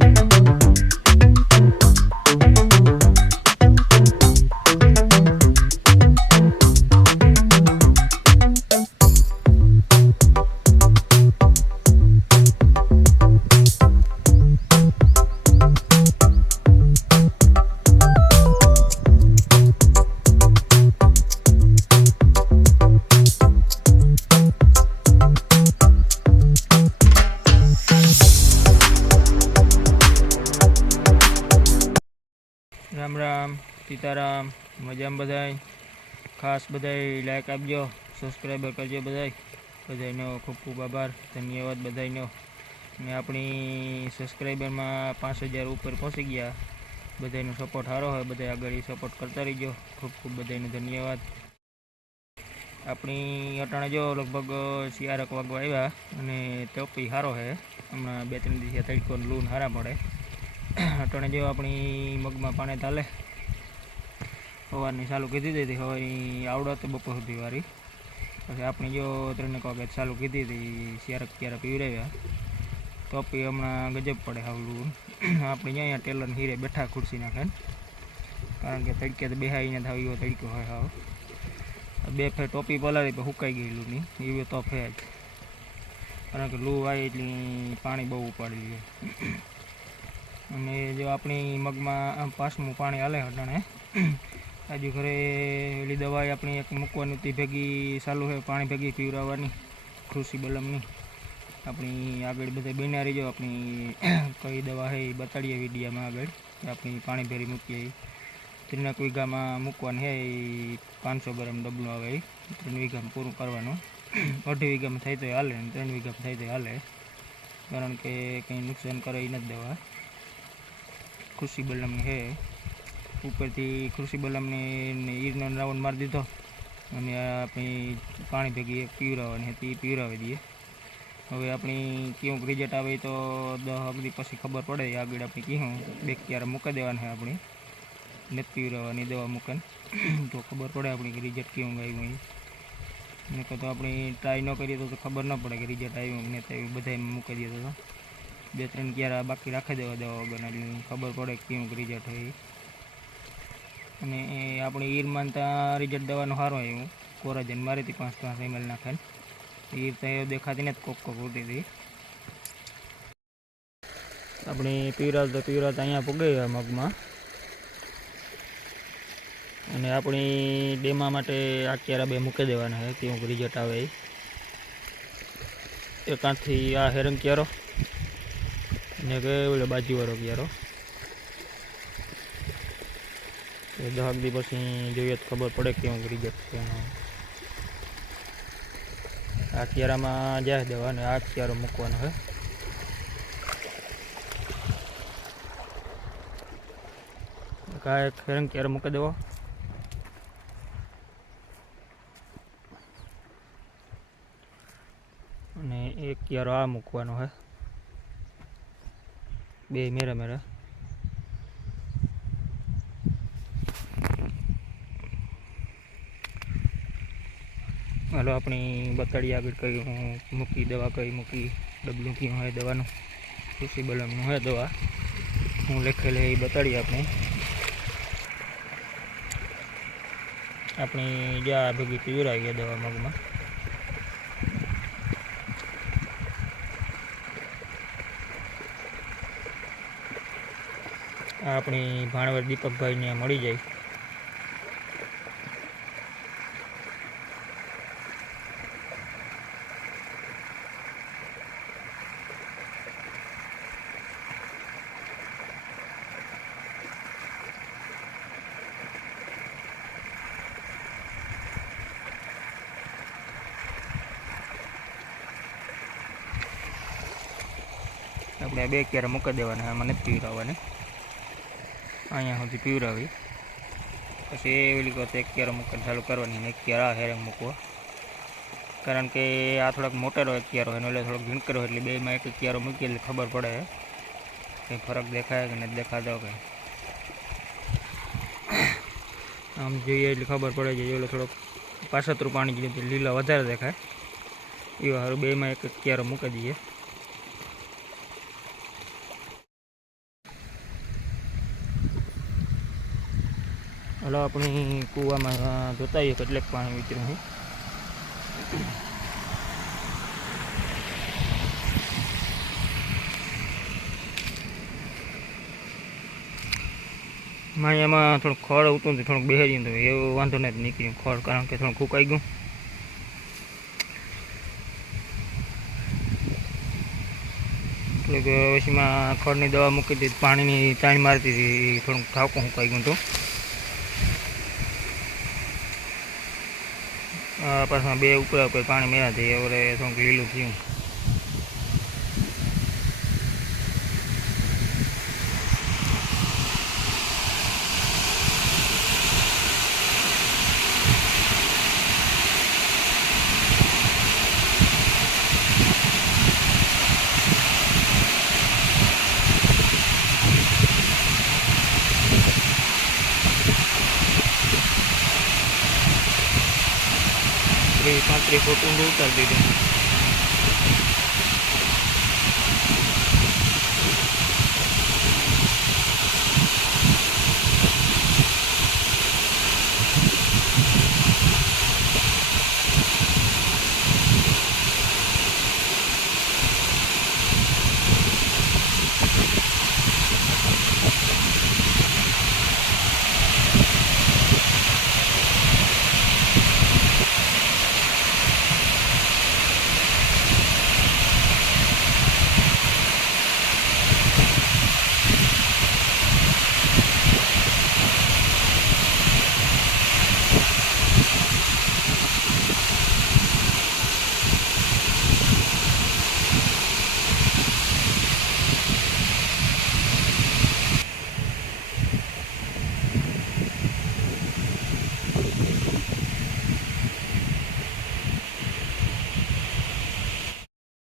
you Sitaram, મજામાં બધાય? ખાસ બધાય લાઈક આપજો સબસ્ક્રાઈબર કરજો બધાય. બધાયનો ખૂબ ખૂબ આભાર, ધન્યવાદ બધાયનો. ને આપણી સબસ્ક્રાઈબરમાં પાંચ હજાર ઉપર પહોંચી ગયા. બધાયનો સપોર્ટ સારો હોય બધા આગળ સપોર્ટ કરતા રહીજો. ખૂબ ખૂબ બધાયનો ધન્યવાદ. આપણી અટાણે જો લગભગ શિયારક વાગવા આવ્યા અને ટોપી સારો છે હમણાં બે ત્રણ દિવસે તડકો લૂન સારા પડે અટાણે જો આપણી મગમાં પાણી ચાલે સવારની ચાલુ કીધી હતી, હવે આવડત બપોર સુધી વારી. પછી આપણે જો ત્રણેક વાગે ચાલુ કીધી હતી ક્યારેક ક્યારેક પીવડાવ્યા. ટોપી હમણાં ગજબ પડે હાવલું આપણે અહીંયા ટેલર હીરે બેઠા ખુરશી નાખે. કારણ કે તડકે તો બેહાઈને થાવ એવો તડકો હોય હાવ. બે ફેર ટોપી પલાળી તો સુકાઈ ગયેલું નહીં. એવી તો ફે જ કારણ કે લૂ આવી એટલી પાણી બહુ ઉપાડી છે અને જો આપણી મગમાં પાસમું પાણી હાલે અટાણે આજુ ઘરે ઓલી દવાઈ આપણી એક મૂકવાની હતી, ભેગી ચાલુ છે, પાણી ભેગી પીવડાવવાની કૃષિ બલમની. આપણી આગળ બધા બન્યા રહીજો, આપણી કઈ દવા છે એ બતાડીએ વિડીયામાં આગળ, કે આપણી પાણી ભેરી મૂકીએ એ. ત્રણેક વીઘામાં મૂકવાની છે, એ પાંચસો ગ્રામ ડબલું આવે એ. ત્રણ વીઘામાં પૂરું કરવાનું. અઢી વીઘામાં થાય તો હાલે, અને ત્રણ વીઘામાં થાય તો હાલે. કારણ કે કંઈ નુકસાન કરે એ નથી દવા. કૃષિ બલમની છે. ઉપરથી કૃષિ બલમની ને ઈરનો રાઉન્ડ મારી દીધો. અને આ આપણી પાણી ભેગી એક પીવરાવવાની હતી એ પીવરાવી દઈએ. હવે આપણી કેવું રિઝલ્ટ આવે એ તો દસ અગદી પછી ખબર પડે. આગળ આપણે કીધું બે ક્યારે મૂકી દેવાની છે આપણી. નથી પીવરાવવાની દવા મૂકે તો ખબર પડે આપણી કે રિઝલ્ટ કેવું આવ્યું એ નકર તો આપણે ટ્રાય ન કરીએ તો તો ખબર ન પડે કે રિઝલ્ટ આવ્યું કે નથી આવ્યું. બધા મૂકી દઈએ તો. બે ત્રણ ક્યારે બાકી રાખી દેવા દવા વગર એટલે ખબર પડે કે કેવું રિઝલ્ટ હોય. એ. અને આપણે ઈરમાં ત્યાં રિઝલ્ટ દવાનો સારો આવ્યું. કોરાજન મારી હતી પાંચ પાંચ એમએલ નાખે ઈર તો દેખાતી નથી કોક કોક ઉડતી હતી આપણે પીવરાજ તો પીવરાજ અહીંયા પુગાઈ ગયા મગમાં. અને આપણી ડેમા માટે આ બે મૂકી દેવાના છે, કેવું રિઝલ્ટ આવે એ એકાંતથી આ હેરંગ ક્યારો? ને કે ઓલો બાજુવાળો ક્યારો? એ દહક દી જોઈએ તો ખબર પડે કેવું રિઝલ્ટ છે એનું. આ ક્યારામાં જાય દેવા અને આ ક્યારો મૂકવાનો હે. કાંઈ ફેરંગ ચિયારો મૂકી દેવો. અને એક ક્યારો આ મૂકવાનો હે. બે મેરા મેરા. હાલો, આપણી બતાડી આગળ કઈ હું મૂકી, દવા કઈ મૂકી, ડબલું કયું હોય, દવાનું કૃષિ બલમનું હોય દવા. હું લખેલી એ બતાડીએ આપણે આપણી જ્યાં ભેગી પીવરાવીએ દવા મગમાં. આપણી ભાણવર દીપકભાઈને મળી જાય. આપણે બે ક્યારે મૂકી દેવાના, આમાં નથી પીવરાવવાની અહીંયા સુધી પીવરાવી પછી એ ઓલી કહે એક ક્યારે મૂકીને ચાલુ કરવાની ને એક ક્યારે આ હેરંગ મૂકવા. કારણ કે આ થોડાક મોટેરો એક ક્યારો એનો એટલે થોડોક ઝીણકરો એટલે બેમાં એક એક ક્યારો મૂકીએ એટલે ખબર પડે કંઈ ફરક દેખાય કે નથી દેખાતો કંઈ. આમ જોઈએ એટલે ખબર પડે છે ઓલો થોડોક પાસતરું પાણી જેવું લીલા વધારે દેખાય. એવા હારું બેમાં એક એક ક્યારો મૂકી દઈએ. હાલો, આપણે કૂવામાં જોતા આવીએ કેટલેક પાણી વિતર્યું છે માયામાં થોડુંક ખડ ઉતું હતું થોડુંક બેહરી હતું એવું વાંધો નથી નીકળ્યું ખોળ કારણ કે થોડુંક ફૂંકાઈ ગયું. એટલે કે પછીમાં ખળની દવા મૂકી હતી પાણીની તાણી મારતી હતી થોડુંક ઠાવકું ફૂંકાઈ ગયું હતું. પાછા બે ઉપર ઉપર પાણી મેળા થઈ હવે શું લીલું થયું. ત્રીસ પાંત્રીસ ફૂટ ઊંડું ઉતારી દીધું.